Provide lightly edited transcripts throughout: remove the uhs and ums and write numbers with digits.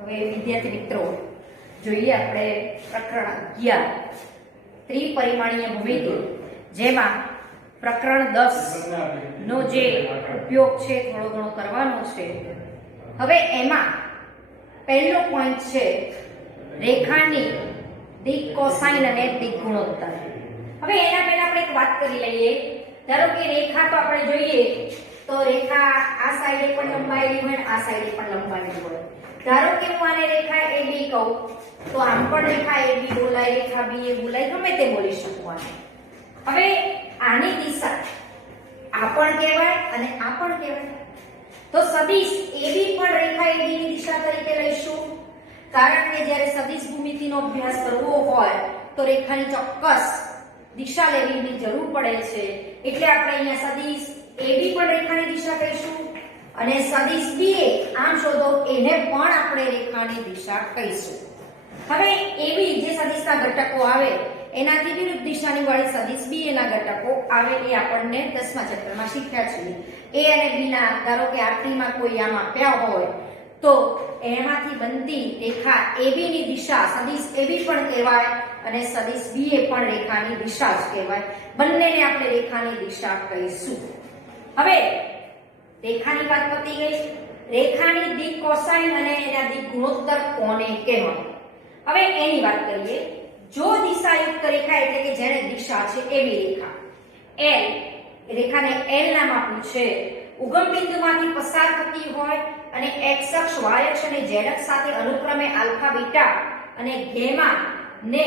હવે વિદ્યાર્થી મિત્રો જોઈએ આપણે પ્રકરણ 11 ત્રિપરિમાણીય ભૂમિતિ, જેમાં પ્રકરણ 10 નો જે ઉપયોગ છે થોડો ઘણો કરવાનો છે. હવે એમાં પહેલો પોઈન્ટ છે રેખાની દિક કોસાઇન અને દિક ગુણોત્તર. હવે એના પહેલા આપણે એક વાત કરી લઈએ. ધારો કે રેખા તો આપણે જોઈએ તો રેખા આ સાઈડે પણ લંબાયેલી હોય, આ સાઈડે પણ લંબાયેલી હોય. ધારો કે હું આને રેખા AB કહું તો આમ પણ રેખા AB બોલાય, રેખા BA બોલાય, ગમે તે બોલી શકું આને. હવે આની દિશા આ પણ કહેવાય અને આ પણ કહેવાય. તો સદિશ AB પણ રેખા AB ની દિશા તરીકે લઈશું, કારણ કે જ્યારે સદિશ ભૂમિતિનો અભ્યાસ કરવો હોય તો રેખાની ચોક્કસ દિશા લેવાની જરૂર પડે છે. એટલે આપણે અહીંયા સદિશ AB પણ રેખાની દિશા કહીશું અને સદિશ BA આમ શોધો એને પણ આપણે રેખાની દિશા કહીશું. હવે AB જે સદિશના ઘટકો આવે એનાથી વિરુદ્ધ દિશાની વાળી સદિશ BA ના ઘટકો આવે એ આપણને 10મા ચેપ્ટરમાં શીખ્યા છીએ. A અને B ના ધારો કે આકૃતિમાં કોઈ આમ આપ્યા હોય તો એમાંથી બનતી રેખા AB ની દિશા સદિશ AB પણ કહેવાય અને સદિશ BA પણ રેખાની દિશા જ કહેવાય. બંનેને આપણે રેખાની દિશા કહીશું. હવે રેખાની વાત પતી ગઈ. રેખાની દિક કોસાઇન અને એના દિક ગુણોત્તર કોને કહેવાય? હવે એની વાત કરીએ. જો દિશાયુક્ત રેખા એટલે કે જેને દિશા છે એવી રેખા L, રેખાને L નામ આપ્યું છે, ઉગમ બિંદુમાંથી પસાર થતી હોય અને x અક્ષ, y અક્ષ અને z અક્ષ સાથે અનુક્રમે આલ્ફા, બીટા અને ગેમા ને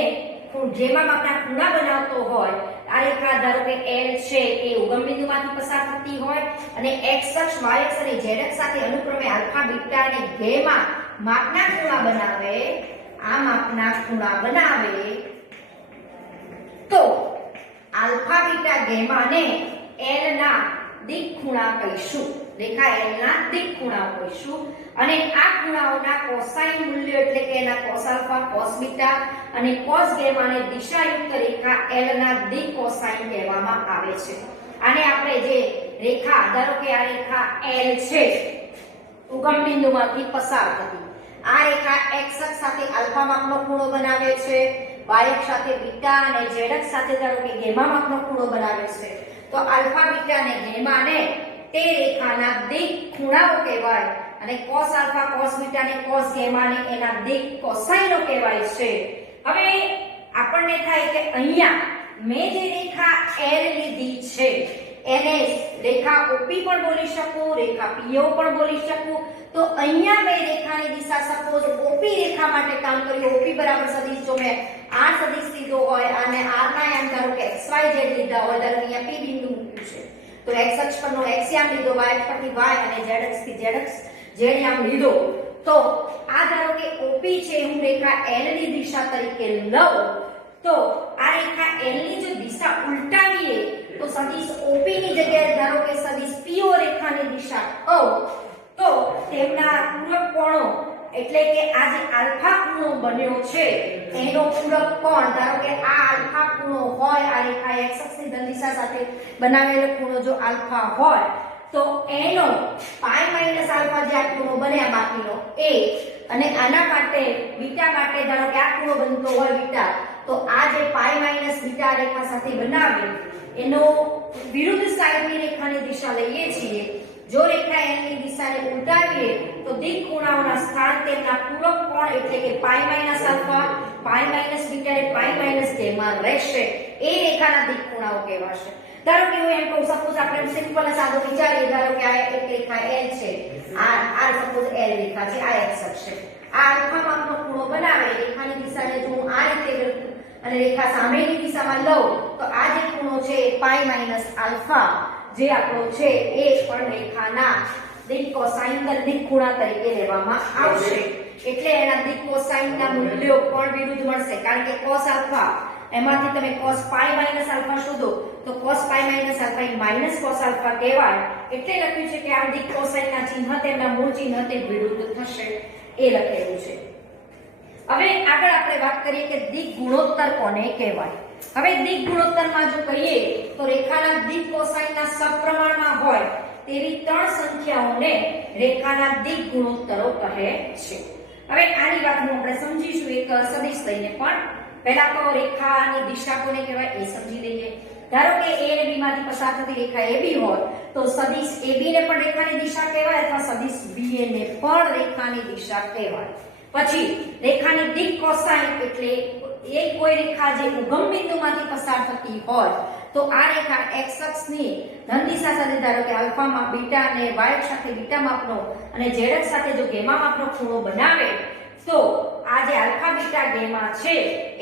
જેમાં માપના ખૂણા બનાવતો હોય. આ રેખા ધારો કે L છે એ ઉગમ બિંદુમાંથી પસાર થતી હોય અને x અક્ષ, y અક્ષ અને z અક્ષ સાથે અનુક્રમે આલ્ફા, બીટા અને ગેમા માપના ખૂણા બનાવે. આ માપના ખૂણા બનાવે તો આલ્ફા, બીટા, ગેમા ને L ના દિક ખૂણા કહીશું. રેખા L ના દિક ખૂણા કહીશું અને આ ખૂણાઓના કોસાઇન મૂલ્ય એટલે કે એના cos આલ્ફા, cos બીટા અને cos ગેમા ને દિશાયુક્ત રેખા L ના દિક કોસાઇન કહેવામાં આવે છે. આને આપણે જે રેખા ધારો કે આ રેખા L છે ઉગમ બિંદુમાંથી પસાર થતી, આ રેખા x અક્ષ સાથે આલ્ફા માપનો ખૂણો બનાવે છે, y અક્ષ સાથે બીટા અને z અક્ષ સાથે ધારો કે ગેમા માપનો ખૂણો બનાવે છે. તો આલ્ફા, બીટા અને ગેમા ને તે રેખાના દિક ખૂણાઓ કહેવાય અને cos આલ્ફા, cos બીટા અને cos ગેમા ને એના દિક કોસાઇનો કહેવાય છે. હવે આપણને થાય કે અહીંયા મેં જે રેખા L લીધી છે એને રેખા OP પણ બોલી શકું, રેખા PO પણ બોલી શકું. તો અહીંયા મેં રેખાની દિશા સપોઝ OP રેખા માટે કામ કર્યું. OP બરાબર સદિશ જો મેં R સદિશ લીધો હોય અને R ના યામ ધારો કે XYZ લીધા હોય, ધારો કે અહીંયા P બિંદુ મૂક્યું છે તો x અક્ષ પરનો x યામ લીધો, y અક્ષ પરથી y અને z અક્ષ થી z અક્ષ z યામ લીધો. તો આ ધારો કે OP છે હું રેખા L ની દિશા તરીકે લઉં તો આ રેખા L ની જો દિશા ઉલટાવીએ તો સદિશ OP ની જગ્યાએ ધારો કે સદિશ PO રેખાની દિશા કહું તો તેમના પૂરક કોણો એટલે કે આ જે આલ્ફા ખૂણો બન્યો છે એનો પૂરક કોણ ધારો કે આ આલ્ફા ખૂણો હોય, આ રેખા x અક્ષની દિશા સાથે બનાવેલો ખૂણો જો આલ્ફા હોય તો એનો પાઈ માઈનસ આલ્ફા જે આ ખૂણો બન્યા બાકીનો એ અને આના માટે બીટા માટે ધારો કે આ ખૂણો બનતો હોય બીટા તો આ જે પાઈ માઈનસ બીટા રેખા સાથે બનાવે એનો વિરુદ્ધ સાઈડની રેખાની દિશા લઈએ છીએ. જો રેખા L ની દિશાને ઉલટાવીએ તો દિક ખૂણાઓના સ્થાન તેમના પૂરક કોણ એટલે કે પાઈ માઈનસ આલ્ફા, પાઈ માઈનસ બીટા અને પાઈ માઈનસ ગેમા રહેશે. એ રેખાના દિક ખૂણાઓ કહેવાશે. ધારો કે હું એમ કહું, સપોઝ આપણે સિમ્પલ સાદો વિચારીએ, ધારો કે આ એક રેખા L છે, આ સપોઝ L રેખા છે, આ x અક્ષ છે, આ આલ્ફા માપનો ખૂણો બનાવે. રેખાની દિશાને જો હું આ રીતે અને રેખા સામેની દિશામાં લઉં તો આ જે ખૂણો છે એ પાઈ માઈનસ આલ્ફા જે આપણો છે એ પણ રેખાના દિક કોસાઇન દિક ખૂણા તરીકે લેવામાં આવશે. એટલે એના દિક કોસાઇનના મૂલ્યો પણ વિરુદ્ધ મળશે, કારણ કે cos આલ્ફા એમાંથી તમે cos પાઈ માઈનસ આલ્ફા શોધો તો cos પાઈ માઈનસ આલ્ફા એ માઈનસ cos આલ્ફા કહેવાય. એટલે લખ્યું છે કે આ દિક કોસાઇનના ચિહ્ન તેમના મૂળ ચિહ્નથી વિરુદ્ધ થશે, એ લખેલું છે. હવે આગળ આપણે વાત કરીએ કે દિક ગુણોત્તર કોને કહેવાય. હવે દિક ગુણોત્તરમાં જો કહીએ તો રેખાના દિક કોસાઇનના સપ્રમાણમાં હોય તેવી ત્રણ સંખ્યાઓને રેખાના દિક ગુણોત્તરો કહે છે. હવે આની વાત આપણે સમજીશું એક સદિશ લઈને, પણ પહેલા તો રેખાની દિશા કોને કહેવાય એ સમજી લઈએ. ધારો કે a અને b માંથી પસાર થતી રેખા AB હોય તો સદિશ AB ને પણ રેખાની દિશા કહેવાય અથવા સદિશ BA ને પણ રેખાની દિશા કહેવાય. પછી રેખાની દિક કોસાઇન એટલે એ કોઈ રેખા જે ઉગમ બિંદુમાંથી પસાર થતી હોય તો આ રેખા x અક્ષની ધન દિશા સાથે ધારો કે આલ્ફા માં બીટા અને y અક્ષ સાથે બીટા માપનો અને z અક્ષ સાથે જો ગેમા માપનો ખૂણો બનાવે તો આ જે આલ્ફા બીટા ગેમા છે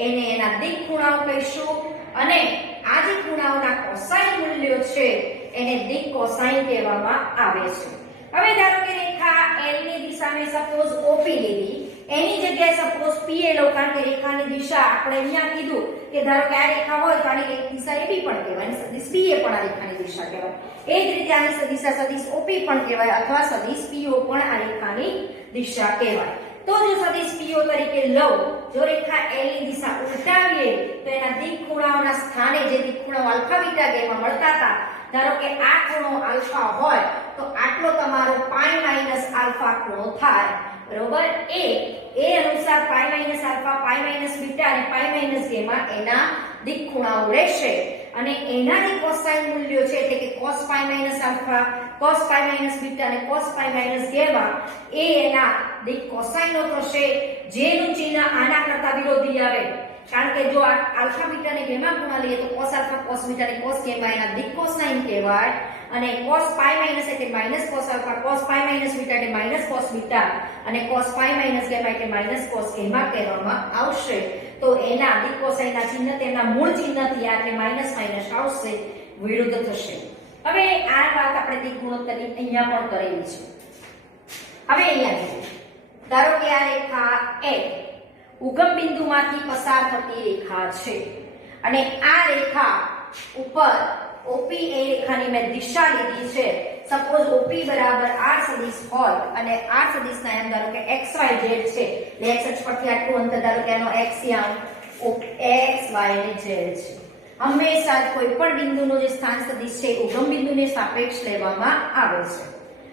એને એના દિક ખૂણાઓ કહીશું અને આ જે ખૂણાઓના કોસાઇન મૂલ્યો છે એને દિક કોસાઇન કહેવામાં આવે છે. હવે ધારો કે રેખા L ની દિશા મેં સપોઝ OP લીધી, એની જગ્યાએ સપોઝ PA લો, કારણ કે રેખાની દિશા આપણે અહીંયા કીધું કે ધારો કે આ રેખા હોય તો આની દિશા AB પણ કહેવાય, સદિશ PA પણ આ રેખાની દિશા કહેવાય. એ જ રીતે આની દિશા સદિશ OP પણ કહેવાય અથવા સદિશ PO પણ આ રેખાની દિશા કહેવાય. તો જો સદિશ PO તરીકે લઉં, જો રેખા L ની દિશા ઉલટાવીએ તો એના દિક ખૂણાઓના સ્થાને જે દિક ખૂણાઓ આલ્ફા બીટા ગેમા મળતા હતા, ધારો કે આ ખૂણો આલ્ફા હોય તો આટલો તમારો પાઈ માઈનસ આલ્ફા ખૂણો થાય, બરોબર. એ અનુસાર પાઈ માઈનસ આલ્ફા, પાઈ માઈનસ બીટા અને પાઈ માઈનસ ગેમા એના દિક ખૂણાઓ રહેશે અને એના જે કોસાઇન મૂલ્યો છે એટલે કે cos પાઈ માઈનસ આલ્ફા, cos પાઈ માઈનસ બીટા અને cos પાઈ માઈનસ ગેમા એ એના દિક કોસાઇનો થશે, જેનું ચિહ્ન આના કરતા વિરોધી આવે. કારણ કે જો આ આલ્ફા બીટા ને ગેમા ખૂણા લઈએ તો cos આલ્ફા cos બીટા અને cos ગેમા એના દિક કોસાઇન કહેવાય અને cos પાઈ માઈનસ એટલે માઈનસ cos આલ્ફા, cos પાઈ માઈનસ બીટા એટલે માઈનસ cos બીટા અને cos પાઈ માઈનસ ગેમા એટલે માઈનસ cos ગેમા કહેવામાં આવશે. તો એના દિક કોસાઇનના ચિહ્ન તેમના મૂળ ચિહ્નથી એટલે માઈનસ માઈનસ આવશે, વિરુદ્ધ થશે. હવે આ વાત આપણે દિક ગુણોત્તરની અહીંયા પણ કરેલી છે. હવે અહીંયા ધારો કે આ રેખા A ઉગમ બિંદુમાંથી પસાર થતી રેખા છે અને આ રેખા ઉપર OP એ રેખાની મેં દિશા લીધી છે. સપોઝ OP બરાબર r સદિશ હોય અને r સદિશના એમ ધારો કે xy z છે, એટલે x અક્ષ પરથી આટલું અંતર ધારો કે એનો x યામ x y અને z છે. હંમેશા કોઈ પણ બિંદુનો જે સ્થાન સદિશ છે ઉગમ બિંદુને સાપેક્ષ લેવામાં આવે છે.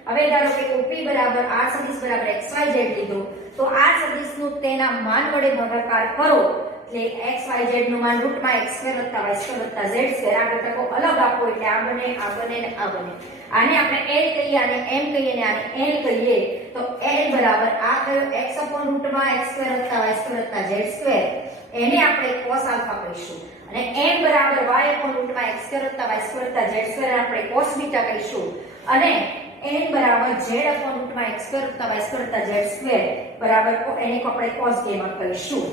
હવે ધારો કે OP બરાબર r સદિશ બરાબર xy z લીધો તો r સદિશનું તેના માન વડે ભાગાકાર કરો એટલે xy z નું માન રૂટમાં x² + y² + z² આ ઘટકો અલગ આપો એટલે આ બને આ બને અને આ બને. આને આપણે l કહીએ અને m કહીએ અને આને n કહીએ તો l બરાબર આ થયો x રૂટમાં x² + y² + z² એને આપણે cos આલ્ફા કહીશું અને n બરાબર y રૂટમાં x² + y² + z² આપણે cos બીટા કહીશું અને n બરાબર z રૂટમાં x² + y² + z² બરાબર એને આપણે cos ગેમા કહીશું.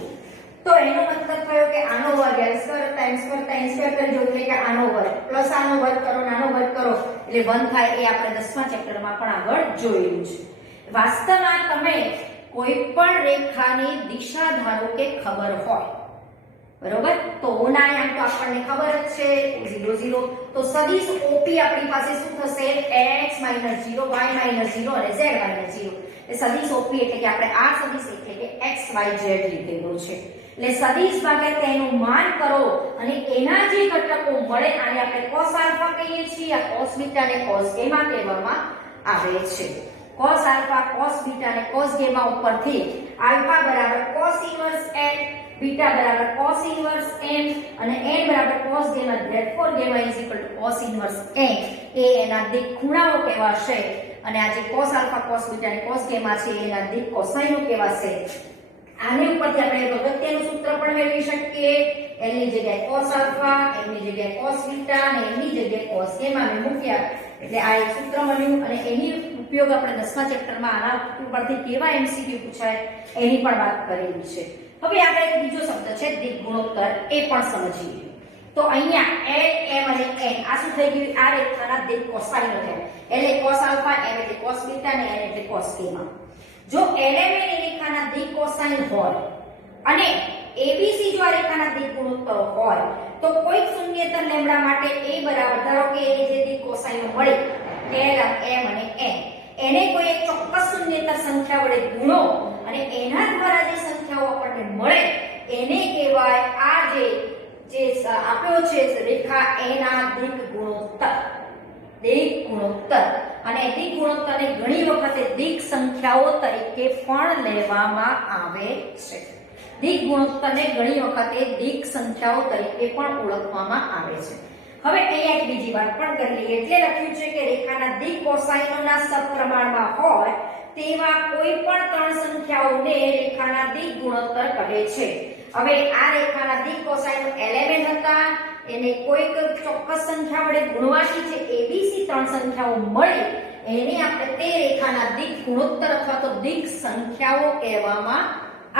તો એનો મતલબ થયો કે આનો વર્ગ l² + n² કરી દો એટલે કે આનો વર્ગ પ્લસ આનો વર્ગ કરો નાનો વર્ગ કરો એટલે 1 થાય. એ આપણે 10મા ચેપ્ટરમાં પણ આગળ જોયેલું છે. વાસ્તવમાં તમે કોઈ પણ રેખાની દિશા ધારો કે ખબર હોય, બરોબર, તો ઓનાયામ તો આપણને ખબર જ છે 0 0, તો સદિશ OP આપણી પાસે શું થશે x - 0 y - 0 અને z - 0. એ સદિશ OP એટલે કે આપણે આ સદિશ એટલે કે x y z લીધેલો છે એટલે સદિશ ભાગ્યા તેનું માન કરો અને એના જે ઘટકો મળે આને આપણે cos આલ્ફા કહીએ છીએ, આ cos બીટા ને cos ગેમા કહેવામાં આવે છે. cos આલ્ફા cos બીટા અને cos ગેમા ઉપરથી આલ્ફા બરાબર cos ઇન્વર્સ n, બીટા બરાબર cos ઇન્વર્સ n અને n બરાબર cos gamma, therefore gamma cos inverse n એ એના દિક ખૂણાઓ કહેવાશે અને આ જે cos આલ્ફા cos બીટા અને cos ગેમા છે એના દિક કોસાઇનો કહેવાશે. આની ઉપરથી આપણે અગત્યનું સૂત્ર પણ મેળવી શકીએ. l ની જગ્યાએ cos આલ્ફા, m ની જગ્યાએ cos બીટા અને n ની જગ્યાએ cos ગેમા મે મૂક્યા એટલે આ એક સૂત્ર મળ્યું અને એની ઉપયોગ આપણે 10મા ચેપ્ટરમાં આના ઉપરથી કેવા MCQ પૂછાય એની પણ વાત કરેલી છે. હવે આગળ એક બીજો શબ્દ છે દિક ગુણોત્તર, એ પણ સમજીએ. તો અહીંયા l m અને n આ શું થઈ ગયું આ રેખાના દિક કોસાઇનો થયા. l એટલે cos આલ્ફા, m એટલે cos બીટા અને n એટલે cos ગેમા. જો lm એ રેખાના દિક કોસાઇન હોય અને abc જો આ રેખાના દિક ગુણોત્તર હોય તો કોઈ શૂન્યેતર લેમ્બડા માટે a બરાબર ધારો કે એ જે દિક કોસાઇનો મળે l m અને n એને કોઈ એક ચોક્કસ શૂન્યેતર સંખ્યા વડે ગુણો અને એના દ્વારા જે સંખ્યાઓ આપણને મળે એને કહેવાય આ જે આપ્યો છે રેખા a ના દિક ગુણોત્તર. અને દિક ગુણોત્તરને ઘણી વખતે દિક સંખ્યાઓ તરીકે પણ લેવામાં આવે છે. દિક ગુણોત્તરને ઘણી વખતે દિક સંખ્યાઓ તરીકે પણ ઓળખવામાં આવે છે. હવે અહીંયા એક બીજી વાત પણ કરી લઈએ. એટલે લખ્યું છે કે રેખાના દિક કોસાઇનોના સપ્રમાણમાં હોય તેવા કોઈ પણ ત્રણ સંખ્યાઓને રેખાના દિક ગુણોત્તર કહે છે. હવે આ રેખાના દિક કોસાઇનો એલિમેન્ટ હતા, એને કોઈક ચોક્કસ સંખ્યા વડે ગુણવાથી જે એબીસી ત્રણ સંખ્યાઓ મળી એને આપણે તે રેખાના દિક ગુણોત્તર અથવા તો દિક સંખ્યાઓ કહેવામાં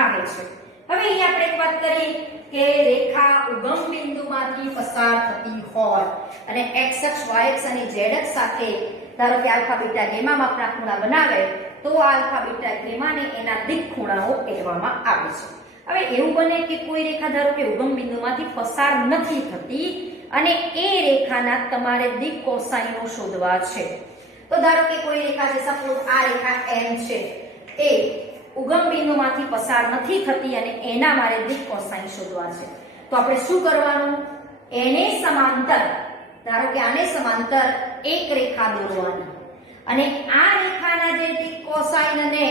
આવે છે. હવે અહીં આપણે એક વાત કરીએ કે રેખા ઉગમ બિંદુમાંથી પસાર થતી હોય અને x અક્ષ y અક્ષ અને z અક્ષ સાથે ધારો કે આલ્ફા બીટા ગામા માપના ખૂણા બનાવે તો આલ્ફા બીટા ગામાને એના દિક ખૂણાઓ કહેવામાં આવે છે. હવે એવું બને કે કોઈ રેખા ધારો કે ઉગમ બિંદુમાંથી પસાર નથી થતી અને એ રેખાના તમારે દિક કોસાઇનો શોધવા છે. તો ધારો કે કોઈ રેખા છે, સપોઝ આ રેખા m છે, એ ઉગમ બિંદુમાંથી પસાર નથી થતી અને એના મારે દિક કોસાઇન શોધવા છે. તો આપણે શું કરવાનું? એને સમાંતર, ધારો કે આને સમાંતર એક રેખા દોરવાની અને આ રેખાના જે દિક કોસાઇન અને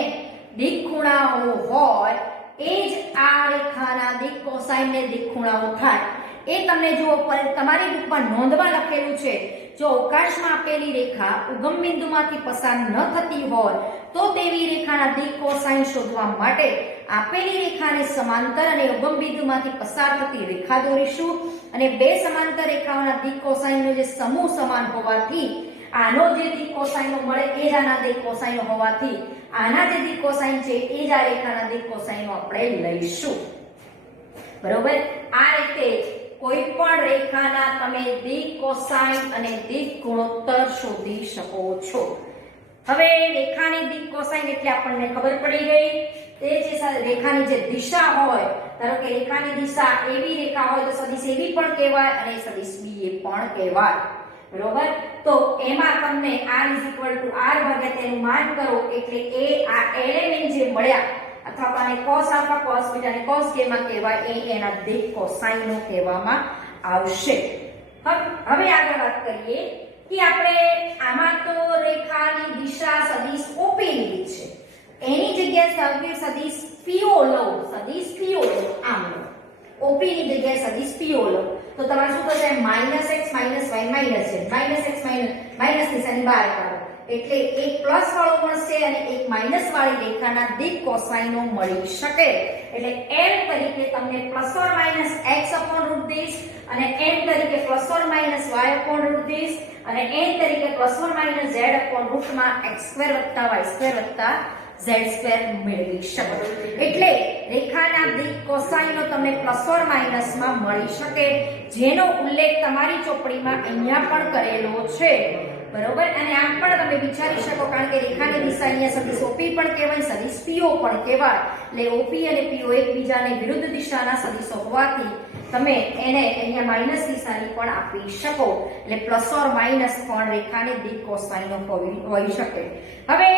દિક ખૂણાઓ હોય એ જ આ રેખાના દિક કોસાઇન ને દિક ખૂણાઓ થાય. એ તમને જુઓ તમારી બુકમાં નોંધવા લખેલું છે. જો અવકાશમાં આપેલી રેખા ઉગમ બિંદુમાંથી પસાર ન થતી હોય તો તેવી રેખાના દિક કોસાઇન શોધવા માટે આપેલી રેખાને સમાંતર અને ઉગમ બિંદુમાંથી પસાર થતી રેખા દોરીશું અને બે સમાંતર રેખાઓના દિક કોસાઇનનો જે સમૂહ સમાન હોવાથી આનો જે દિક કોસાઇનો મળે એ જ આના દિક કોસાઇનો હોવાથી આના જે દિક કોસાઇન છે એ જ આ રેખાના દિક કોસાઇનો આપણે લઈશું. બરોબર? આ રીતે કોઈ પણ રેખાના તમે દિક કોસાઇન અને દિક ગુણોત્તર શોધી શકો છો. હવે રેખાની દિક કોસાઇન એટલે આપણને ખબર પડી ગઈ. તે જે રેખાની જે દિશા હોય, ધારો કે રેખાની દિશા એવી રેખા હોય તો સદિશ એબી પણ કહેવાય અને સદિશ બીએ પણ કહેવાય. બરોબર? તો એમાં તમને r r ભાગ્યા તેનું માન કરો એટલે એ આ એલિમેન્ટ જે મળ્યા અથવા આને cos આલ્ફા cos બીટા અને cos ગામા કહેવાય એ એના દિક કોસાઇનો કહેવામાં આવશે. હવે આગળ વાત કરીએ કે આપણે આમાં તો રેખાની દિશા સદિશ OP લીધી છે. એની જગ્યાએ સદિશ PO લો, સદિશ PO લો, આમ લો. OP ની જગ્યાએ સદિશ PO લો તો તમારે શું થશે? -x -y માઈનસ છે. -x માઈનસ નિશાની બહાર કાઢો એટલે એક પ્લસ વાળો મળશે અને એક માઈનસ વાળી રેખાના દિક કોસાઇનો મળી શકે. એટલે m તરીકે તમને ±x/√30 અને n તરીકે ±y/√30 અને n તરીકે ±z/√x²y²z² મેળવી શકો. એટલે રેખાના દિક કોસાઇનો તમને ± માં મળી શકે, જેનો ઉલ્લેખ તમારી ચોપડીમાં અહીંયા પણ કરેલો છે. બરોબર? અને આમ પણ તમે વિચારી શકો કારણ કે રેખાની દિશા અહીંયા સદિશ OP પણ કહેવાય, સદિશ PO પણ કહેવાય. એટલે OP અને PO એકબીજાને વિરુદ્ધ દિશાના સદિશો હોવાથી તમે એને અહીંયા માઈનસ નિશાની પણ આપી શકો. એટલે ± પણ રેખાની દિક કોસાઇનો હોઈ શકે. હવે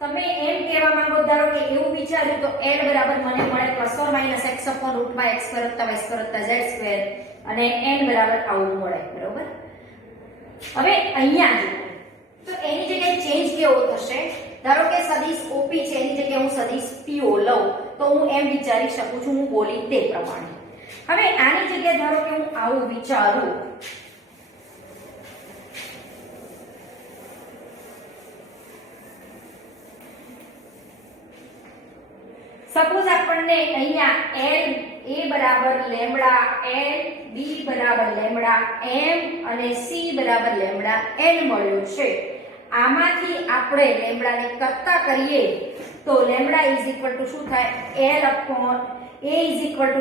તમે એમ કહેવા માંગો, ધારો કે એવું વિચાર્યું તો l બરાબર મને મળે ±x/√x² અને n બરાબર આવું મળે. બરોબર? હવે અહીંયા જો તો એની જગ્યાએ ચેન્જ કેવો થશે? ધારો કે સદિશ OP છે એની જગ્યાએ હું સદિશ PO લઉં તો હું એમ વિચારી શકું છું, હું બોલી તે પ્રમાણે. હવે આની જગ્યાએ ધારો કે હું આવું વિચારું, સપોઝ આપણને અહીંયા l a બરાબર લેમ્બડા l, b બરાબર લેમ્બડા m અને c બરાબર લેમ્બડા n મળ્યો છે. આમાંથી આપણે લેમ્બડાને કરતા કરીએ તો લેમ્બડા શું થાય? a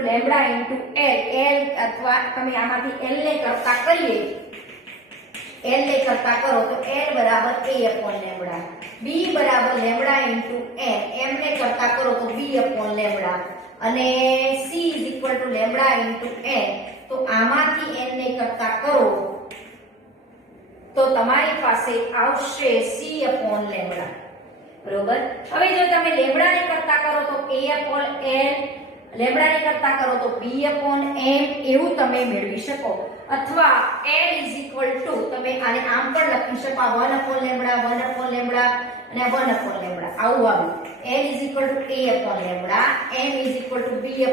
lambda into l. l અથવા તમે આમાંથી l ને કરતા કરીએ, l ને કરતા કરો તો l બરાબર a લેમ્બડા, b બરાબર લેમ્બડા ઇન્ટુ m, m ને કરતા કરો તો b લેમ્બડા અને c લેમ્બડા ઇન્ટુ n. તો આમાંથી n ને કરતા કરો તો તમારી પાસે આવશે c લેમ્બડા. બરોબર? હવે જો તમે લેમ્બડા ને કરતા કરો તો a l લેમ્બડાને કરતા કરો તો b/m એવું તમે મેળવી શકો, અથવા l તમે આને આમ પણ લખી શકો 1/λ 1/λ અને 1/λ આવું આવ્યું. l a/λ m b/λ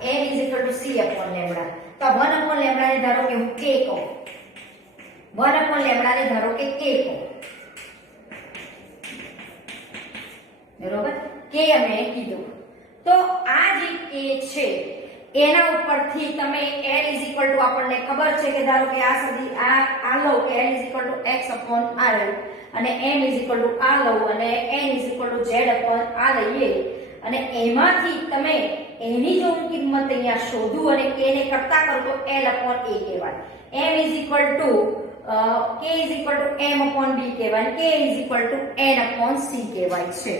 n c/λ. તો 1/λ ને ધારો કે હું k કહું, 1/λ ને ધારો કે k કહું, બરોબર, k અમે કીધું. તો આ જે k છે એના ઉપરથી તમે l આપણને ખબર છે કે ધારો કે આ લો કે l x/r અને m આ લઉં અને n z/r લઈએ અને એમાંથી તમે એની જો કિંમત અહીંયા શોધું અને k ને કરતા કરો તો l/a કહેવાય. k m/b કહેવાય, k n/c કહેવાય છે.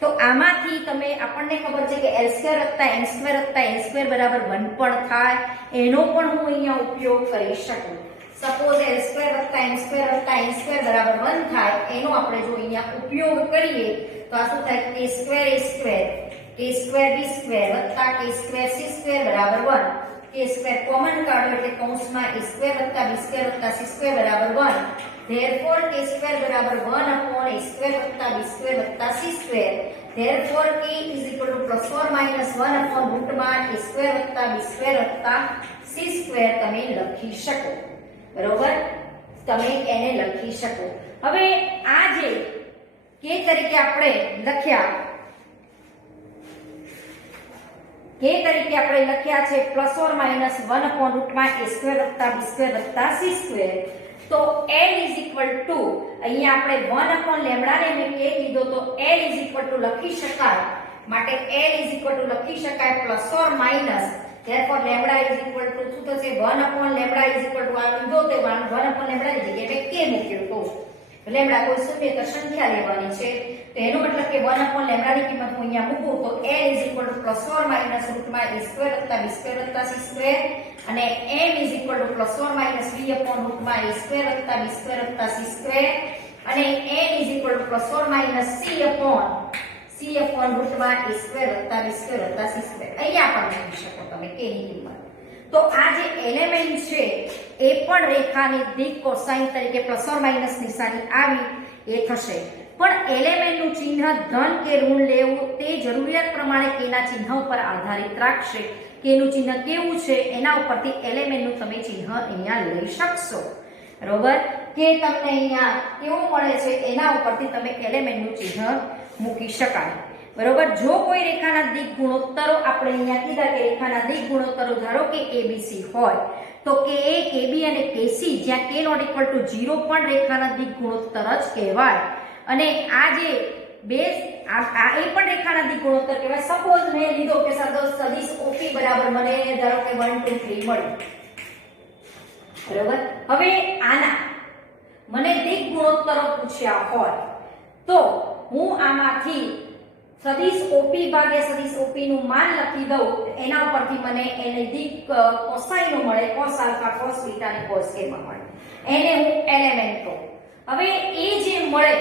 તો આમાંથી તમે આપણને ખબર છે કે l2 + n2 + n2 બરાબર 1 પણ થાય, એનો પણ હું અહીંયા ઉપયોગ કરી શકું. સપોઝ l2 + n2 + n2 બરાબર 1 થાય, એનો આપણે જો અહીંયા ઉપયોગ કરીએ તો આ શું થાય, k2a2 k2b2 + k2c2 બરાબર 1. k2 કોમન કાઢો એટલે કૌંસમાં a2 + b2 + c2 બરાબર 1. therefore k2 બરાબર 1/a2 + b2 + c2. therefore k ± 1/√a2 + b2 + c2 તમે લખી શકો, બરોબર, તમે એને લખી શકો. હવે આ જે k તરીકે આપણે લખ્યા, k તરીકે આપણે લખ્યા છે ± 1/√a2 + b2 + c2. તો l અહીંયા આપણે 1/λ ને મેં k કીધો તો l લખી શકાય, માટે l લખી શકાય ± therefore λ શું થશે, 1/λ આ લીધો તે 1/λ ની જગ્યાએ k મૂક્યો તો λ કોઈ શૂન્ય સંખ્યા લેવાની છે, તો એનો મતલબ કે 1/λ ની કિંમત હું અહીંયા મૂકું તો l ± √a2 + b2 + c2 અને m ± b/a2 + b2 + c2 અને n ± c/√a2 + b2 + અહીંયા પણ મૂકી શકો તમે k ની કિંમત. તો આ જે એલિમેન્ટ છે એ પણ રેખાની દિક કોસાઇન તરીકે ± નિશાની આવી એ થશે, પણ એલિમેન્ટનું ચિહ્ન ધન કે ઋણ લેવું તે જરૂરિયાત પ્રમાણે k ના ચિહ્ન ઉપર આધારિત રાખશે. k નું ચિહ્ન કેવું છે એના ઉપરથી એલિમેન્ટનું તમે ચિહ્ન અહીંયા લઈ શકશો, બરોબર, કે તમને અહીંયા કેવું મળે છે એના ઉપરથી તમે એલિમેન્ટનું ચિહ્ન મૂકી શકાય, બરોબર. જો કોઈ રેખાના દિક ગુણોત્તરો આપણે અહીંયા કીધા કે રેખાના દિક ગુણોત્તરો ધારો કે abc હોય તો ka, kb અને kc જ્યાં k ≠ 0 પણ રેખાના દિક ગુણોત્તર જ કહેવાય. અને આ જે બે આ એ પણ રેખાના દિક ગુણોત્તર કહેવાય. સપોઝ મેં લીધો કે સદિશ OP બરાબર મને ધારો કે 1 2 3 મળ્યું, બરોબર. હવે આના મને દિક ગુણોત્તરો પૂછ્યા હોય તો હું આમાંથી સદિશ OP ભાગ્યા સદિશ OP નું માન લખી દઉં, એના ઉપરથી મને એની દિક કોસાઇનો મળે, cos આલ્ફા cos બીટા અને cos k માં મળે, એને હું એલિમેન્ટ કહું. હવે એ જે મળે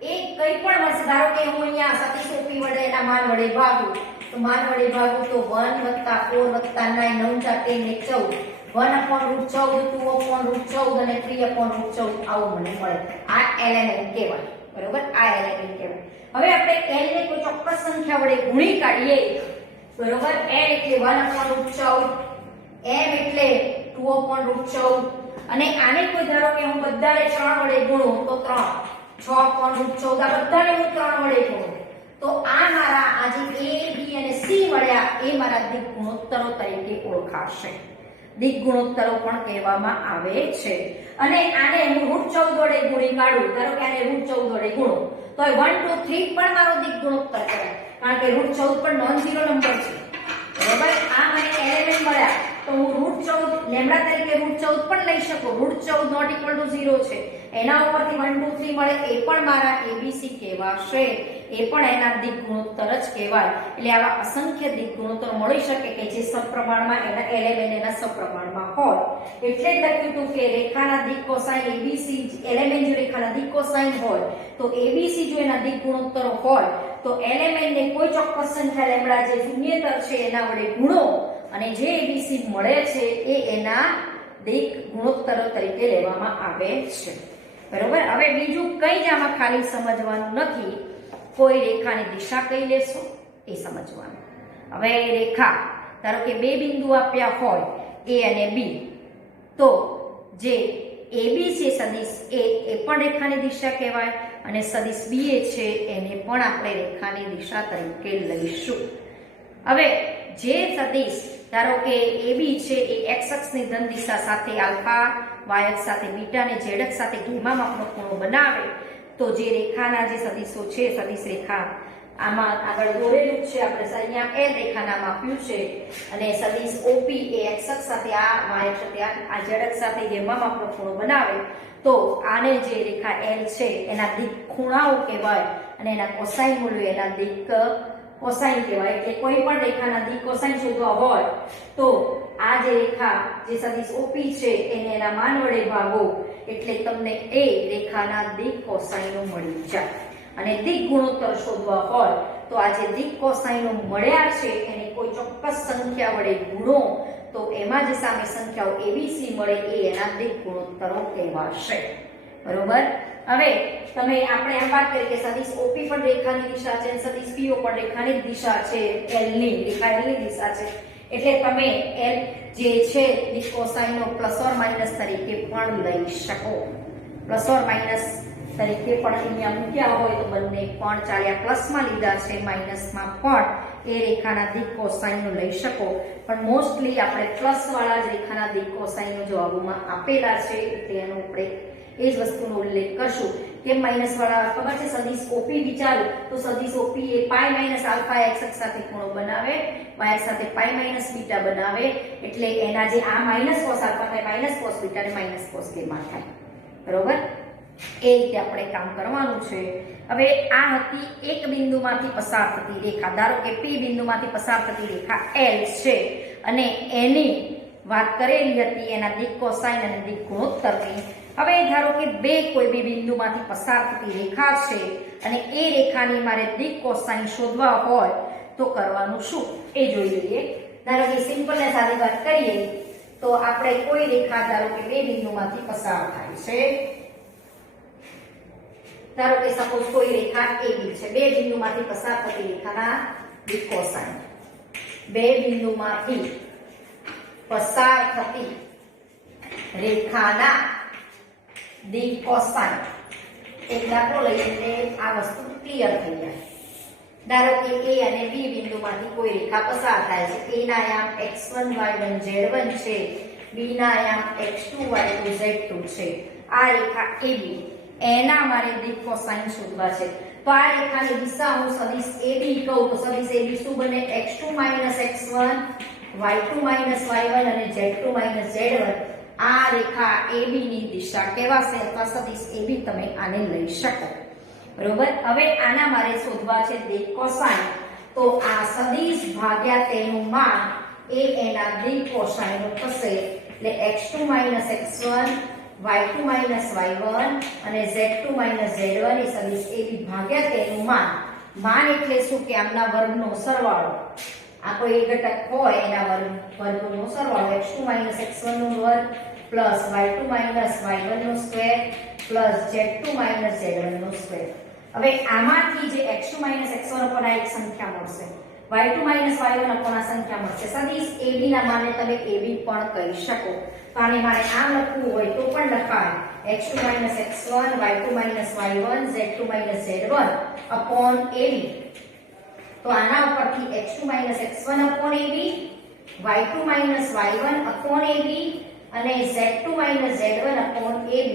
એ કંઈ પણ મળશે, ધારો કે હું અહીંયા સદિશ OP વડે એના માન વડે ભાગું તો માન વડે ભાગું તો 1 + 4 + 9 9 × 13 = 14 1/√14 2/√14 અને 3/√14 આવું મને મળે. આ એલિમેન્ટ કહેવાય, બરોબર, આ એલિમેન્ટ કહેવાય. હવે આપણે l ને કોઈ ચોક્કસ સંખ્યા વડે ગુણી કાઢીએ, બરોબર. l એટલે 1/14, m એટલે 2/14 અને આને કોઈ ધારો કે હું બધાને 3 વડે ગુણું તો 3 6/14 આ બધાને હું 3 વડે ગુણું તો આ મારા આ જે a b અને c મળ્યા એ મારા દિક ગુણોત્તરો તરીકે ઓળખાશે. દિક ગુણોત્તરો પણ કહેવામાં આવે છે. અને આને હું √14 વડે ગુણી કાઢું, ધારો કે આને √14 વડે ગુણું તો 1 2 3 પણ મારો દિક ગુણોત્તર કહેવાય, કારણ કે √14 પણ નોન ઝીરો નંબર છે, બરાબર. આ મને એલિમેન્ટ મળ્યા તો હું √14 લેમ્બડા તરીકે √14 પણ લઈ શકું, √14 ≠ 0 છે, એના ઉપરથી 1 2 3 મળે એ પણ મારા abc કહેવાશે, એ પણ એના દિક ગુણોત્તર જ કહેવાય. એટલે આવા અસંખ્ય દિક ગુણોત્તર મળી શકે કે જે સપ્રમાણમાં એના એલિમેન્ટ એના સપ્રમાણમાં હોય. એટલે જ લખ્યું હતું કે રેખાના દિક કોસાઇન abc એલિમેન્ટ જો રેખાના દિક કોસાઇન હોય તો abc જો એના દિક ગુણોત્તર હોય તો એલિમેન્ટ ને કોઈ ચોક્કસ સંખ્યા લેમ્બડા જે શૂન્યેતર છે એના વડે ગુણો અને જે એબીસી મળે છે એ એના દિક ગુણોત્તરો તરીકે લેવામાં આવે છે. બરોબર. હવે બીજું કંઈ જ આમાં ખાલી સમજવાનું નથી. કોઈ રેખાની દિશા કઈ લેશો એ સમજવાનું. હવે રેખા ધારો કે બે બિંદુ આપ્યા હોય એ અને બી, તો જે AB છે સદિશ એ પણ રેખાની દિશા કહેવાય અને સદિશ BA છે એને પણ આપણે રેખાની દિશા તરીકે લઈશું. હવે જે સદિશ ધારો કે AB છે એ x અક્ષની ધન દિશા સાથે આલ્ફા, y અક્ષ સાથે બીટા અને z અક્ષ સાથે ગેમા માપનો ખૂણો બનાવે, તો જે રેખાના જે સદિશો છે, સદિશ રેખા આમાં આગળ દોરેલું છે, આપણે અહીંયા L રેખા નામ આપ્યું છે, અને સદિશ OP એ x અક્ષ સાથે આ y અક્ષ સાથે આ z અક્ષ સાથે ગેમા માપનો ખૂણો બનાવે, તો આને જે રેખા L છે એના દિક ખૂણાઓ કહેવાય અને એના કોસાઇન મૂલ્યો એના દિક કોસાઇન કહેવાય. એટલે કોઈ પણ રેખાના દિક કોસાઇન શોધવા હોય તો આ જે રેખા જે સદિશ OP છે એને એના માન વડે ભાગો એટલે તમને એ રેખાના દિક કોસાઇનો મળી જાય. અને દિક ગુણોત્તર શોધવા હોય તો આ જે દિક કોસાઇનો મળ્યા છે એને કોઈ ચોક્કસ સંખ્યા વડે ગુણો તો એમાં જે સામે સંખ્યાઓ ABC મળે એ એના દિક ગુણોત્તરો કહેવાશે. બરોબર. હવે તમે આપણે એમ વાત કરી કે સદિશ OP પણ રેખાની દિશા છે, સદિશ PO પણ રેખાની દિશા છે, L ની રેખા L ની દિશા છે, એટલે તમે L જે છે દિક કોસાઇનો પ્લસ ઓર માઇનસ તરીકે પણ લઈ શકો. પ્લસ ઓર માઇનસ તરીકે પણ અહીંયા મૂક્યા હોય તો બંને પણ ચાલે. પ્લસમાં લીધા છે, માઇનસમાં પણ એ રેખાના દિક કોસાઇનો લઈ શકો, પણ મોસ્ટલી આપણે પ્લસ વાળા જ રેખાના દિક કોસાઇનો જવાબોમાં આપેલા છે એટલે એનો આપણે એ જ વસ્તુનો ઉલ્લેખ કરશું. કે માઇનસ વાળા ખબર છે સદિશ OP વિચારો તો સદિશ OP એ પાઈ માઇનસ આલ્ફા x અક્ષ સાથે ખૂણો બનાવે, y અક્ષ સાથે પાઈ માઇનસ બીટા બનાવે, એટલે એના જે આ માઇનસ કોસ આલ્ફા થાય, માઇનસ કોસ બીટા અને માઇનસ કોસ ગેમા થાય. બરોબર. એ રીતે આપણે કામ કરવાનું છે. હવે આ હતી એક બિંદુમાંથી પસાર થતી રેખા. ધારો કે P બિંદુમાંથી પસાર થતી રેખા L છે અને એની વાત કરેલી હતી એના દિક કોસાઇન અને દિક ગુણોત્તરની. હવે ધારો કે કોઈ બે બિંદુમાંથી પસાર થતી રેખા છે અને એ રેખાની મારે દિક કોસાઇન શોધવા હોય તો કરવાનું શું એ જોઈ લઈએ. ધારો કે સિમ્પલ ને સાદી વાત કરીએ તો આપણે કોઈ રેખા ધારો કે બે બિંદુમાંથી પસાર થાય છે. ધારો કે સપોઝ કોઈ રેખા AB છે, બે બિંદુમાંથી પસાર થતી રેખાના દિક કોસાઇન. બે બિંદુમાંથી પસાર થતી રેખાના દિક કોસાઇન. એક દાખલો લઈએ એટલે આ વસ્તુ ક્લિયર થઈ જાય. ધારો કે A અને B બિંદુમાંથી કોઈ રેખા પસાર થાય છે. A ના આયામ x1 y1 z1 છે, B ના આયામ x2 y2 z2 છે. આ રેખા AB એના મારે દિક કોસાઇન શોધવા છે. તો આ રેખાની દિશા હું સદિશ AB કહું તો સદિશ AB શું બને? x2 x1 y2 y1 અને z2 z1. આ રેખા AB ની દિશા કહેવાશે અથવા સદિશ AB તમે આને લઈ શકો. બરોબર. હવે આના મારે શોધવા છે દિક કોસાઇન. તો આ સદિશ ભાગ્યા તેનું માન એ એના દિક કોસાઇન થશે. એટલે x2 x1 y2 y1 અને z2 z1 એ સદિશ AB ભાગ્યા તેનું માન એટલે શું કે આમના વર્ગનો સરવાળો. આ કોઈ ઘટક હોય એના વર્ગનો સરવાળો x2 x1 નો વર્ગ પ્લસ y2 y1 નો સ્ક્વેર પ્લસ z2 z1 નો સ્ક્વેર. હવે આમાંથી જે x2 x1 ઉપર આ એક સંખ્યા મળશે, y2 y1 ઉપર આ સંખ્યા મળશે. સદિશ AB ના માનને તમે AB પણ કહી શકો. તો આને મારે આમ લખવું હોય તો પણ લખાય x2 x1 y2 y1 z2 z1 upon AB. તો આના ઉપરથી x2 x1 upon AB, y2 y1 upon AB અને z2 z1 upon AB.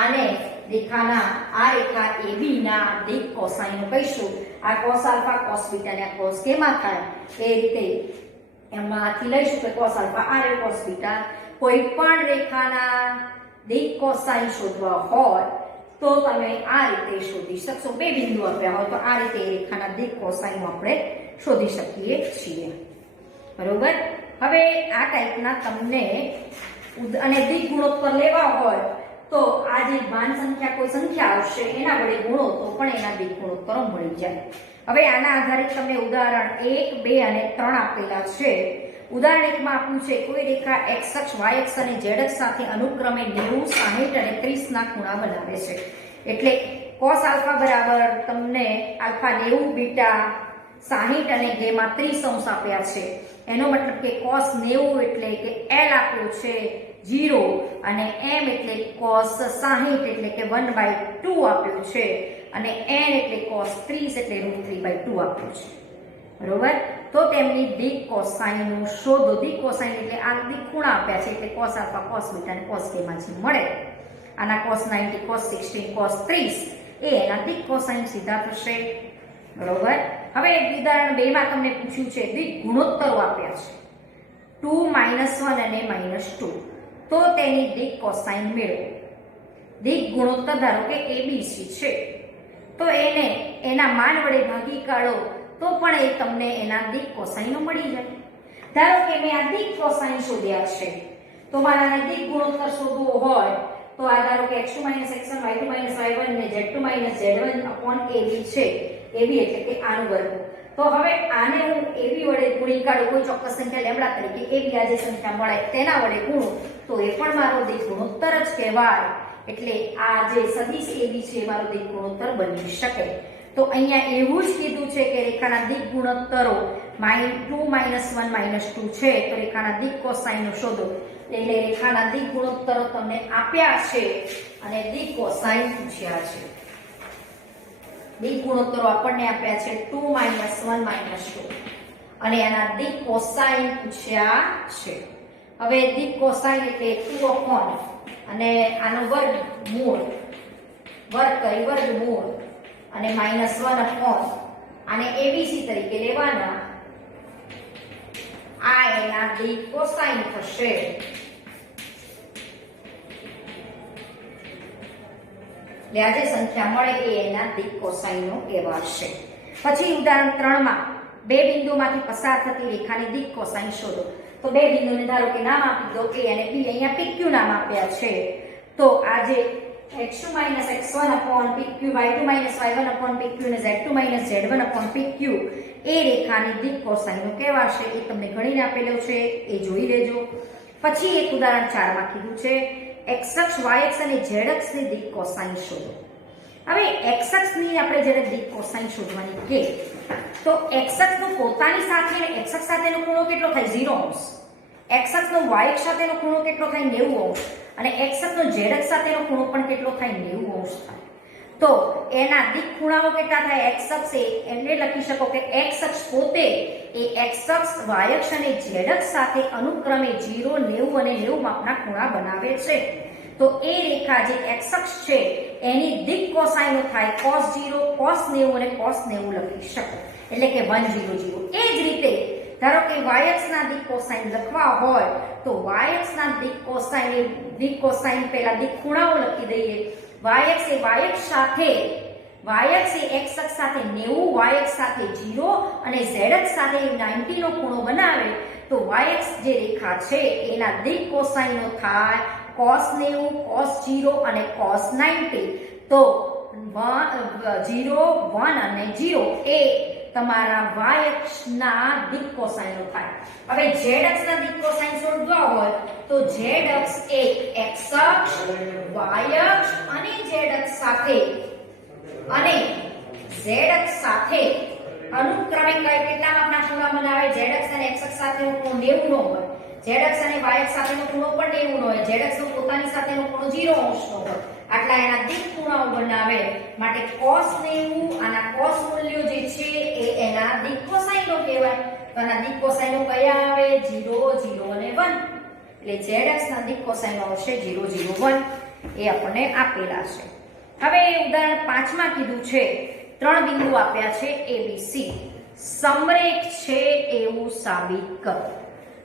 આને રેખાના આ રેખા AB ના દિક કોસાઇન કહીશું. આ cos આલ્ફા cos બીટા ને cos ગેમા થાય એ રીતે એમાંથી લઈશું કે cos આલ્ફા આ રે cos બીટા. કોઈ પણ રેખાના દિક કોસાઇન શોધવા હોય તો તમે આ રીતે શોધી શકશો. બે બિંદુ આપ્યા હોય તો આ રીતે રેખાના દિક કોસાઇન આપણે શોધી શકીએ છીએ. બરોબર. હવે આ ટાઈપના તમને અને દિક ગુણોત્તર લેવા હોય તો આ જે માન સંખ્યા કોઈ સંખ્યા આવશે એના વડે ગુણો તો પણ એના દિક ગુણોત્તરો મળી જાય. હવે આના આધારિત તમને ઉદાહરણ 1, 2 અને 3 આપેલા છે. ઉદાહરણ 1 માં આપ્યું છે કોઈ રેખા x અક્ષ y અક્ષ અને z અક્ષ સાથે અનુક્રમે 90, 60 અને 30 ના ખૂણા બનાવે છે. એટલે cos આલ્ફા બરાબર તમને આલ્ફા 90, બીટા 60 અને ગેમા 30 અંશ આપ્યા છે. એનો મતલબ કે cos 90 એટલે કે l આપ્યો છે 0 અને m એટલે cos 60 એટલે કે 1/2 આપ્યો છે અને n એટલે cos 30 એટલે √3/2 આપ્યો છે. બરોબર? તો તેમની દિક કોસાઇન શોધો. દિક કોસાઇન એટલે આ દિક ખૂણા આપ્યા છે એટલે cos આલ્ફા, cos બીટા અને cos ગેમા જે મળે. આના cos 90, cos 16, cos 30 એ એના દિક કોસાઇન સીધા થશે. બરોબર? હવે ઉદાહરણ 2 માં તમને પૂછ્યું છે દિક ગુણોત્તરો આપ્યા છે 2, -1 અને -2. તો તેની દિક કોસાઇન મેળવો. દિક ગુણોત્તર ધારો કે ABC છે તો એને એના માન વડે ભાગી કાઢો તો પણ એ તમને એના દિક કોસાઇનો મળી જાય. ધારો કે મેં આ દિક કોસાઇન શોધ્યા છે તો મારા દિક ગુણોત્તર શોધવો હોય તો આ ધારો કે x2 - x1 y2 - y1 ને z2 - z1 upon ab છે. ab એટલે કે આનું વર્ગ. તો હવે આને હું ab વડે ગુણી કાઢું કોઈ ચોક્કસ સંખ્યા લેમ્ડા તરીકે ab આ જે સંખ્યા મળે તેના વડે ગુણું તો એ પણ મારો દિક ગુણોત્તર જ કહેવાય. એટલે આ જે સદિશ ab છે મારો દિક ગુણોત્તર બની શકે. તો અહીંયા એવું જ કીધું છે કે રેખાના દિક ગુણોત્તરો -2, -1, -2 છે તો રેખાના દિક કોસાઇન શોધો. એટલે રેખાના દિક ગુણોત્તરો તમને આપ્યા છે અને દિક કોસાઇન પૂછ્યા છે. દિક ગુણોત્તરો આપણને આપ્યા છે 2, -1, -2 અને એના દિક કોસાઇન પૂછ્યા છે. હવે દિક કોસાઇન એટલે 2 અને આનો વર્ગમૂળ કરી વર્ગમૂળ અને -1 આને ABC તરીકે લેવાના. આ એના દિક કોસાઇન થશે. એટલે આ જે સંખ્યા મળે એ એના દિક કોસાઇનો કહેવાશે. પછી ઉદાહરણ 3 માં બે બિંદુમાંથી પસાર થતી રેખાની દિક કોસાઇન શોધો. તો બે બિંદુને ધારો કે નામ આપી દો A અને B. અહીંયા PQ નામ આપ્યા છે. તો આ જે x2 - x1 upon PQ, y2 - y1 upon PQ અને z2 - z1 upon PQ એ રેખાની દિક કોસાઇનો કહેવાશે. એ તમને ગણીને આપેલો છે એ જોઈ લેજો. પછી એક ઉદાહરણ 4 માં કીધું છે x અક્ષ, y અક્ષ અને z અક્ષની દિક કોસાઇન શોધો. હવે x અક્ષની આપણે જ્યારે દિક કોસાઇન શોધવાની કે તો x અક્ષનો પોતાની સાથે અને x અક્ષ સાથેનો ખૂણો કેટલો થાય 0 અંશ. x અક્ષનો y અક્ષ સાથેનો ખૂણો કેટલો થાય 90 અંશ અને x અક્ષનો z અક્ષ સાથેનો ખૂણો પણ કેટલો થાય 90 અંશ થાય. તો એના દિક ખૂણાઓ કેટલા થાય x અક્ષ એટલે લખી શકો કે x અક્ષ પોતે એ x અક્ષ, y અક્ષ અને z અક્ષ સાથે અનુક્રમે 0, 90 અને 90 માપના ખૂણા બનાવે છે. તો એ રેખા જે x અક્ષ છે એની દિક કોસાઇનો થાય cos 0, cos 90 અને cos 90 લખી શકો. એટલે કે 100. એ જ રીતે ધારો કે y અક્ષના દિક કોસાઇન લખવા હોય તો y અક્ષના દિક કોસાઇન પહેલા દિક ખૂણાઓ લખી દઈએ. y અક્ષ એ y અક્ષ સાથે y અક્ષ એ x અક્ષ સાથે 90, y અક્ષ સાથે 0 અને z અક્ષ સાથે 90 નો ખૂણો બનાવે તો y અક્ષ જે રેખા છે એના દિક કોસાઇનો થાય cos 90, cos 0 અને cos 90. તો 0, 1 અને 0 એ તમારા y અક્ષના દિક કોસાઇનો થાય. હવે z અક્ષના દિક કોસાઇન શોધવા હોય તો z અક્ષ એ x અક્ષ, y અક્ષ અને z અક્ષ સાથે અને z અક્ષ સાથે અનુક્રમે કેટલા માપના ખૂણા બનાવે. z અક્ષ અને x અક્ષ સાથેનો ખૂણો 90 નો હોય. z અક્ષ અને y અક્ષ સાથેનો ખૂણો પણ 90 નો હોય. z અક્ષનો પોતાની સાથેનો ખૂણો 0 અંશ નો હોય. આટલા એના દિક ખૂણાઓ બનાવે માટે cos 90 આના cos મૂલ્યો જે છે એ એના દિક કોસાઇનો કહેવાય. તો આના દિક કોસાઇનો કયા આવે 0, 0 અને 1. એટલે z અક્ષના દિક કોસાઇનો આવશે 0, 0, 1. એ આપણને આપેલા છે. હવે ઉદાહરણ 5 માં કીધું છે 3 બિંદુ આપ્યા છે ABC. સમરેખ છે એવું સાબિત કરો.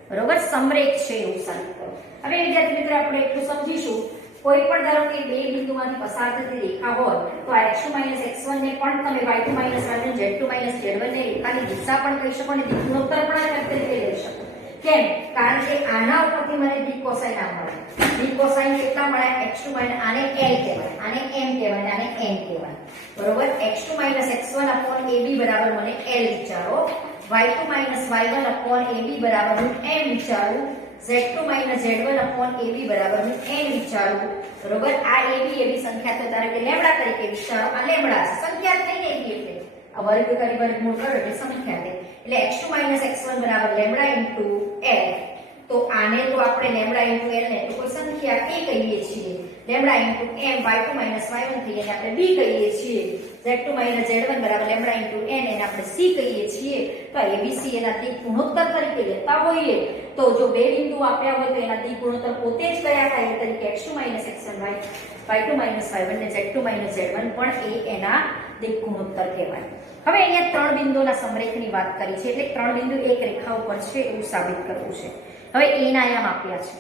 બરોબર? સમરેખ છે એવું સાબિત કરો. હવે વિદ્યાર્થી મિત્રો આપણે એટલું સમજીશું કોઈ પણ ધારો કે બે બિંદુમાંથી પસાર થતી રેખા હોય તો આ x2 - x1 ને પણ તમે y2 - y1 z2 - z1 ને રેખાની દિશા પણ કહી શકો અને દિક ગુણોત્તર પણ આ તરીકે લઈ શકો. કેમ? કારણ કે આના ઉપરથી મને b કોસાઇન આ મળે. b કોસાઇન કેટલા મળ્યા? x2 માઈનસ આને l કહેવાય, આને m કહેવાય, આને n કહેવાય. બરોબર? x2 minus x1 upon ab બરાબર મને l વિચારો. y2 minus y1 upon ab બરાબર હું m વિચારું. z2 minus z1 upon ab બરાબર હું n વિચારું. બરોબર? આ ab એવી સંખ્યા તો ધારો કે લેમ્ડા તરીકે વિચારો. આ લેમ્ડા છે, સંખ્યા થઈ ને એટલે આ વર્ગ કરી વર્ગમૂળ કરો એટલે સંખ્યા થઈ. એટલે x2 માઈનસ x1 બરાબર લેમ્ડા ઇન્ટુ l. તો આને તો આપણે લેમ્ડા ઇન્ટુ l ને તો કોઈ સંખ્યા a કહીએ છીએ. Lambda into m y2 minus y1 થી એને આપણે b કહીએ છીએ. z2 માઈનસ z1 બરાબર લેમ્ડા ઇન્ટુ n એને આપણે c કહીએ છીએ. તો abc એના દિક ગુણોત્તર તરીકે લેતા હોઈએ તો જો બે બિંદુ આપ્યા હોય તો એના દિક ગુણોત્તર પોતે જ કયા થાય? એ તરીકે x2 minus x1 y2 minus y1 ને z2 માઈનસ z1 પણ એ એના દિક ગુણોત્તર કહેવાય. હવે અહીંયા ત્રણ બિંદુઓના સમરેખની વાત કરી છે, એટલે ત્રણ બિંદુ એક રેખા ઉપર છે એવું સાબિત કરવું છે. હવે a ના આયામ આપ્યા છે,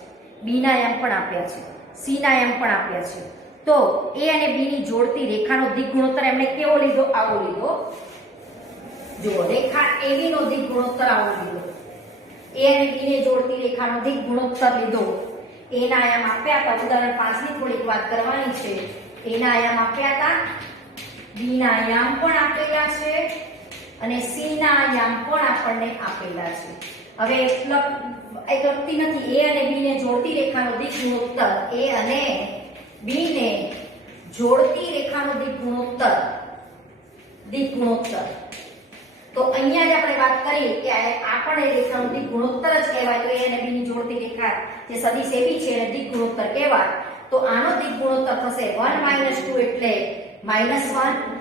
b ના આયામ પણ આપ્યા છે, c ના આયામ પણ આપ્યા છે. તો a અને b ની જોડતી રેખાનો દિક ગુણોત્તર એમણે કેવો લીધો? આવો લીધો. જુઓ, રેખા AB નો દિક ગુણોત્તર આવો લીધો. a અને b ને જોડતી રેખાનો દિક ગુણોત્તર લીધો. a ના આયામ આપ્યા હતા, ઉદાહરણ 5 ની થોડીક વાત કરવાની છે. a ના આયામ આપ્યા હતા, b ના આયામ પણ આપેલા છે અને c ના આયામ પણ આપણને આપેલા છે. હવે એક લખતી નથી. a અને b ને જોડતી રેખાનો દિક ગુણોત્તર, a અને b ને જોડતી રેખાનો દિક ગુણોત્તર તો અહીંયા જ આપણે વાત કરી કે આ પણ એ રેખાનો દિક ગુણોત્તર જ કહેવાય. તો a અને b ની જોડતી રેખા જે સદિશ AB છે એને દિક ગુણોત્તર કહેવાય. તો આનો દિક ગુણોત્તર થશે 1 - 2 એટલે -1,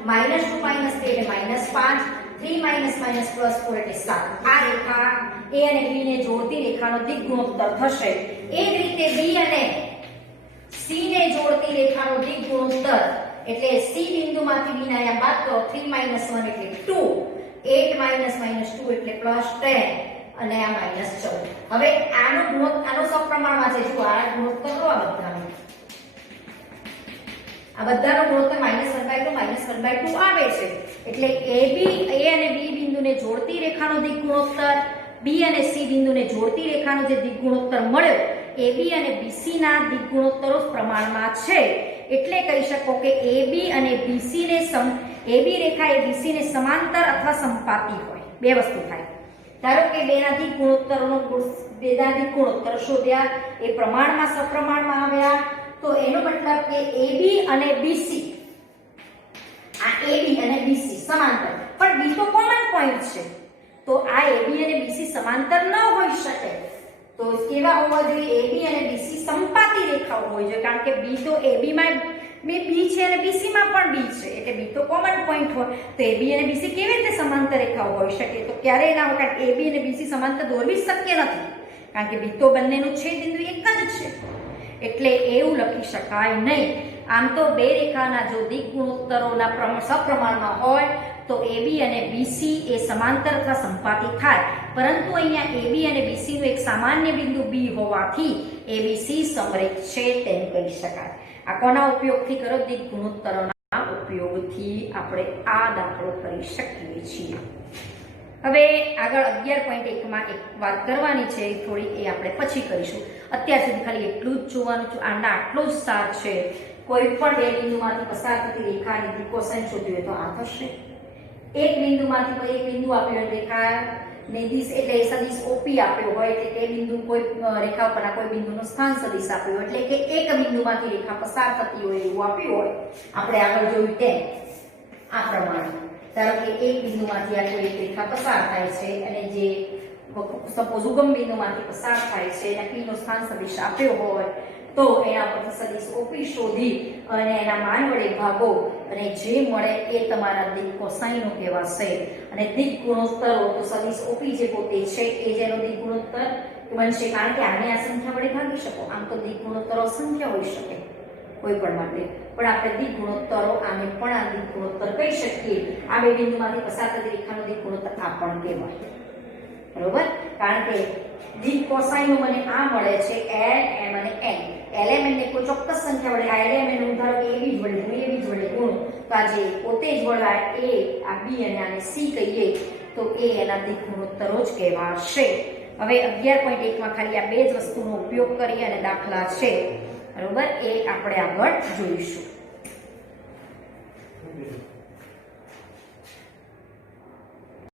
-2 - 3 એટલે -5, 3 - +4 એટલે 7. આ રેખા a અને b ને જોડતી રેખાનો દિક ગુણોત્તર થશે. એ જ રીતે b અને c ને જોડતી રેખાનો દિક ગુણોત્તર એટલે c બિંદુમાંથી b ના આયામ બાદ કરો. 3 - 1 એટલે 2, 8 - -2 એટલે +10 અને આ -14. હવે આનો સપ્રમાણમાં છે. જો આ ગુણોત્તર લો, આ બધાનો ગુણોત્તર -1/2 આવે છે. એટલે a અને b બિંદુને જોડતી રેખાનો દિક ગુણોત્તર, b અને c બિંદુને જોડતી રેખાનો જે દિક ગુણોત્તર મળ્યો AB અને BC ના દિક ગુણોત્તરો પ્રમાણમાં છે. એટલે કહી શકો કે AB અને BC ને AB રેખા એ BC ને સમાંતર અથવા સંપાતી હોય. બે વસ્તુ થાય. ધારો કે બેના દિક ગુણોત્તર શોધ્યા, એ પ્રમાણમાં સપ્રમાણમાં આવ્યા, તો એનો મતલબ કે AB અને BC, આ AB અને BC સમાંતર, પણ B તો કોમન પોઈન્ટ છે. તો આ AB અને BC સમાંતર ન હોઈ શકે. તો કેવા હોવા જોઈએ? AB અને BC સંપાતી રેખાઓ હોવી જોઈએ. કારણ કે B તો AB માં B છે અને BC માં પણ B છે, એટલે B તો કોમન પોઈન્ટ હોય. તો AB અને BC કેવી રીતે સમાંતર રેખાઓ હોઈ શકે? તો ક્યારેય ના હોય, કારણ કે AB અને BC સમાંતર દોરવી શક્ય નથી, કારણ કે B તો બંનેનું છેદ બિંદુ એક જ છે. એટલે એવું લખી શકાય નહીં. આમ તો બે રેખાના જો દિક ગુણોત્તરોના સપ્રમાણમાં હોય તો AB અને BC એ સમાંતર અથવા સંપાતી થાય. પરંતુ અહીંયા AB અને BC નું એક સામાન્ય બિંદુ B હોવાથી ABC સમરેખ છે તેમ કહી શકાય. આ કોના ઉપયોગથી કરો? દિક ગુણોત્તરોના ઉપયોગથી આપણે આ દાખલો કરી શકીએ છીએ. હવે આગળ 11.1 માં એક વાત કરવાની છે, થોડી એ આપણે પછી કરીશું. અત્યાર સુધી ખાલી એટલું જ જોવાનું છે. આના આટલો જ સાર છે. કોઈ પણ બે બિંદુમાંથી પસાર થતી રેખાની દિક કોસાઇન શોધવી હોય તો આ થશે. એક બિંદુમાંથી એક બિંદુ આપ્યો હોય, રેખા નિર્દેશ એટલે સદિશ OP આપ્યો હોય, એટલે કે બિંદુ કોઈ રેખા પરના કોઈ બિંદુનો સ્થાન સદિશ આપ્યો હોય, એટલે કે એક બિંદુમાંથી રેખા પસાર થતી હોય એવું આપ્યું હોય. આપણે આગળ જોયું તેમ આ પ્રમાણે ધારો કે એક બિંદુમાંથી આ કોઈ એક રેખા પસાર થાય છે અને જે સપોઝ ઉગમ બિંદુમાંથી પસાર થાય છે અને P નો સ્થાન સદિશ આપ્યો હોય તો એના પરથી સદિશ OP શોધી અને એના માન વડે ભાગો અને જે મળે એ તમારા દિક કોસાઇનો કહેવાશે. અને દિક ગુણોત્તરો તો સદિશ OP જે પોતે છે એ જેનો દિક ગુણોત્તર બનશે, કારણ કે આને આ સંખ્યા વડે ભાગી શકો. આમ તો દિક ગુણોત્તરો અસંખ્ય હોઈ શકે કોઈ પણ માટે, પણ આપણે દિક ગુણોત્તરો આને પણ આ દિક ગુણોત્તર કહી શકીએ. આ બે બિંદુમાંથી પસાર થતી રેખાનો દિક ગુણોત્તર આ પણ કહેવાય. બરોબર? કારણ કે દિક કોસાઇનો મને આ મળે છે L, M અને N. એલિમેન્ટ ને કોઈ ચોક્કસ સંખ્યા વડે આ એલિમેન્ટ નું ધારો કે AB જ વડે ગુણો, તો આ જે પોતે જ વળાય A, આ B અને આને C કહીએ તો એ એના દિક ગુણોત્તરો જ કહેવાશે. હવે 11.1 માં ખાલી આ બે જ વસ્તુનો ઉપયોગ કરી અને દાખલા છે બરોબર એ આપણે આગળ જોઈશું.